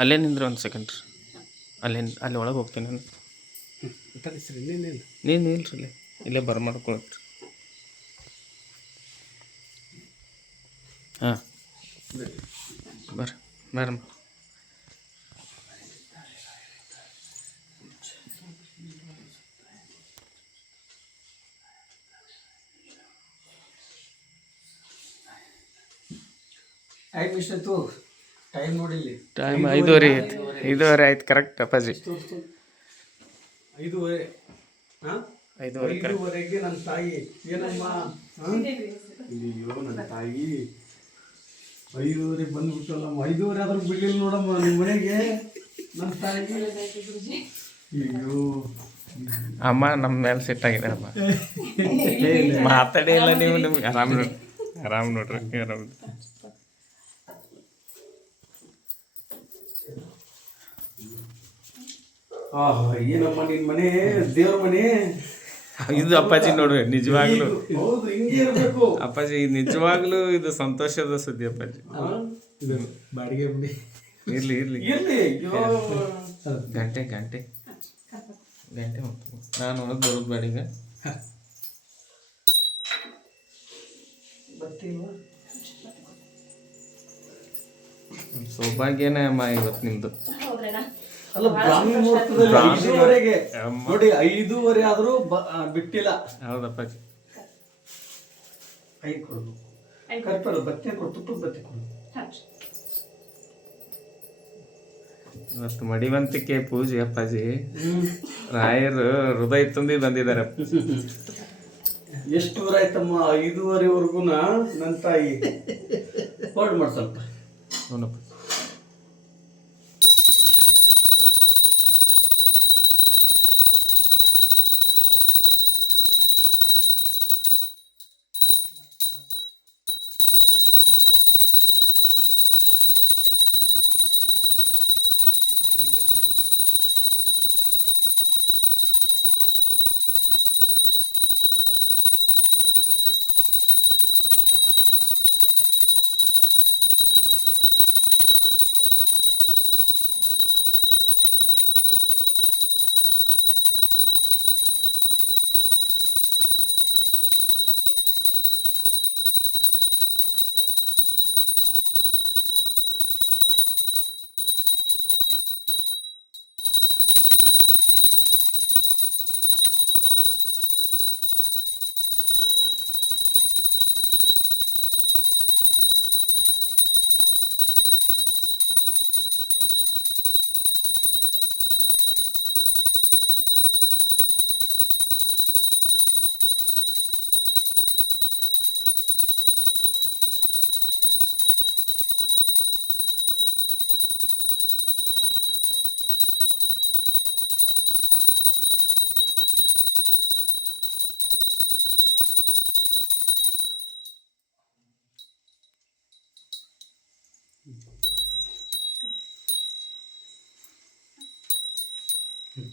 ಅಲ್ಲೇ ನಿಂದ್ರೆ ಒಂದು ಸೆಕೆಂಡ್ ರೀ. ಅಲ್ಲಿ ಒಳಗೆ ಹೋಗ್ತೀನಿ ನಾನು. ನೀನು ನಿಲ್ರಿ ಇಲ್ಲೇ ಮಾಡ್ಕೊಳತ್ರಿ. ಹಾಂ ಬರ್ರಿ. 5 ನಿಮಿಷ ಆಯ್ತು. ಟೈಮ್ ನೋಡಿಲ್ಲಿ. ಟೈಮ್ 5:30 ಐತಿ. 5:30 ಆಯ್ತು ಕರೆಕ್ಟ್ ಅಪ್ಪಾಜಿ. 5:30. ಹಾಂ 5:30ಗೆ ನನ್ನ ತಾಯಿ ಏನಮ್ಮ ಅಯ್ಯೋ ನನ್ನ ತಾಯಿ 5:30 ಬಂದ್ಬಿಟ್ಟಲ್ಲಮ್ಮ. 5:30 ಆದ್ರೂ ಬಿಡ್ಲಿಲ್ಲ ನೋಡಮ್ಮ ನಿಮ್ಮ ಮನೆಗೆ ನನ್ನ ತಾಯಿ. ಅಯ್ಯೋ ಅಮ್ಮ ನಮ್ಮ ಮೇಲೆ ಸಿಟ್ಟಾಗಿದೆ ಅಮ್ಮ. ಮಾತಾಡೇ ಇಲ್ಲ ನೀವು. ನಿಮ್ಗೆ ಆರಾಮ್ ನೋಡ್ರಿ. ಆರಾಮ್. ಏನಮ್ಮ ನಿನ್ ಮನೆ ದೇವ್ರ ಮನೆ ಇದು ಅಪ್ಪಾಜಿ ನೋಡ್ರಿ. ನಿಜವಾಗ್ಲು ಹೌದು, ಹಿಂಗೆ ಇರಬೇಕು ಅಪ್ಪಾಜಿ. ನಿಜವಾಗ್ಲೂ ಇದು ಸಂತೋಷದ ಸುದ್ದಿ ಅಪ್ಪಾಜಿ. ಬಾಡಿಗೆ ಬಿಡಿ. ಇರ್ಲಿ ಗಂಟೆ ನಾನು ಒಳಗೆ ಬರೋದು ಬಾಡಿಗೆ. ಸೌಭಾಗ್ಯನೇ ಅಮ್ಮ ಇವತ್ತು ನಿಮ್ದು. ಅಲ್ಲ ಬ್ರಾಹ್ಮಿ ಮುಹೂರ್ತದಲ್ಲಿ 5:30ಗೆ ನೋಡಿ. 5:30 ಆದ್ರೂ ಬಿಟ್ಟಿಲ್ಲ. ಹೌದಪ್ಪಾಜಿ. ಕೈ ಕೊಡು. ಕರ್ಪೂರ ಬತ್ತೆ ಕೊಡು. ತುಪ್ಪದ ಬತ್ತೆ ಕೊಡು. ಇವತ್ತು ಮಡಿವಂತಿಕೆ ಪೂಜೆ ಅಪ್ಪಾಜಿ. ರಾಯರು ಹೃದಯ ತುಂಬಿ ಬಂದಿದ್ದಾರೆ. ಎಷ್ಟು ಊರ ಆಯ್ತಮ್ಮ? 5:30ವರೆಗೂ ನನ್ನ ತಾಯಿ ಹೊರಡು ಮಾಡಿ ಸ್ವಲ್ಪ. ನೋಡಪ್ಪ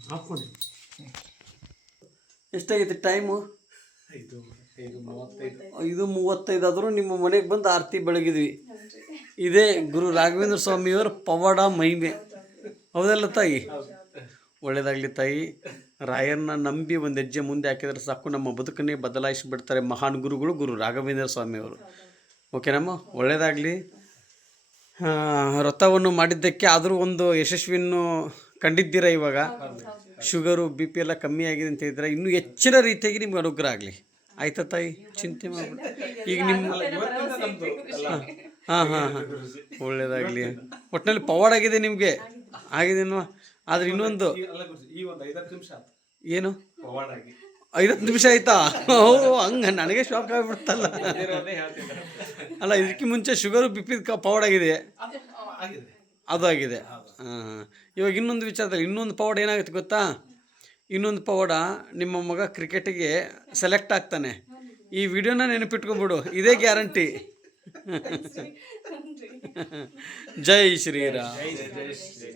ಹಾಕ್ಕೊಳ್ಳಿ. ಎಷ್ಟಾಗೈತೆ ಟೈಮು? 5:35 ಆದರೂ ನಿಮ್ಮ ಮನೆಗೆ ಬಂದು ಆರತಿ ಬೆಳಗಿದ್ವಿ. ಇದೇ ಗುರು ರಾಘವೇಂದ್ರ ಸ್ವಾಮಿಯವರ ಪವಾಡ ಮಹಿಮೆ. ಹೌದಲ್ಲ ತಾಯಿ? ಒಳ್ಳೇದಾಗಲಿ ತಾಯಿ. ರಾಯರನ್ನ ನಂಬಿ ಒಂದು ಹೆಜ್ಜೆ ಮುಂದೆ ಹಾಕಿದ್ರೆ ಸಾಕು, ನಮ್ಮ ಬದುಕನ್ನೇ ಬದಲಾಯಿಸಿಬಿಡ್ತಾರೆ ಮಹಾನ್ ಗುರುಗಳು ಗುರು ರಾಘವೇಂದ್ರ ಸ್ವಾಮಿಯವರು. ಓಕೆನಮ್ಮ, ಒಳ್ಳೆಯದಾಗಲಿ. ವ್ರತವನ್ನು ಮಾಡಿದ್ದಕ್ಕೆ ಆದರೂ ಒಂದು ಯಶಸ್ವಿಯನ್ನು ಕಂಡಿದ್ದೀರಾ. ಇವಾಗ ಶುಗರು ಬಿ.ಪಿ ಎಲ್ಲ ಕಮ್ಮಿ ಆಗಿದೆ ಅಂತ ಹೇಳಿದ್ರೆ ಇನ್ನೂ ಹೆಚ್ಚಿನ ರೀತಿಯಾಗಿ ನಿಮ್ಗೆ ಅನುಗ್ರಹ ಆಗಲಿ. ಆಯ್ತಾ ತಾಯಿ? ಚಿಂತೆ ಮಾಡ್ಬಿಟ್ಟು ಈಗ ನಿಮ್ಮ ಹಾಂ ಒಳ್ಳೇದಾಗಲಿ. ಒಟ್ಟಿನಲ್ಲಿ ಪವಾಡ ಆಗಿದೆ ನಿಮಗೆ. ಆಗಿದೆನೋ? ಆದರೆ ಇನ್ನೊಂದು ಏನು 50 ನಿಮಿಷ ಆಯ್ತಾ? ಹಂಗೆ ನನಗೆ ಶಾಕ್ ಆಗಿಬಿಡ್ತಲ್ಲ. ಅಲ್ಲ, ಇದಕ್ಕೆ ಮುಂಚೆ ಶುಗರು ಬಿ.ಪಿ ಪವಾಡ ಆಗಿದೆ, ಅದು ಆಗಿದೆ. ಇವಾಗ ಇನ್ನೊಂದು ವಿಚಾರದಲ್ಲಿ ಇನ್ನೊಂದು ಪವಾಡ ಏನಾಗುತ್ತೆ ಗೊತ್ತಾ? ಇನ್ನೊಂದು ಪವಾಡ, ನಿಮ್ಮ ಮಗ ಕ್ರಿಕೆಟಿಗೆ ಸೆಲೆಕ್ಟ್ ಆಗ್ತಾನೆ. ಈ ವಿಡಿಯೋನ ನೆನಪಿಟ್ಕೊಂಡ್ಬಿಡು, ಇದೇ ಗ್ಯಾರಂಟಿ. ಜೈ ಶ್ರೀರಾಮ್. ಜೈ ಶ್ರೀ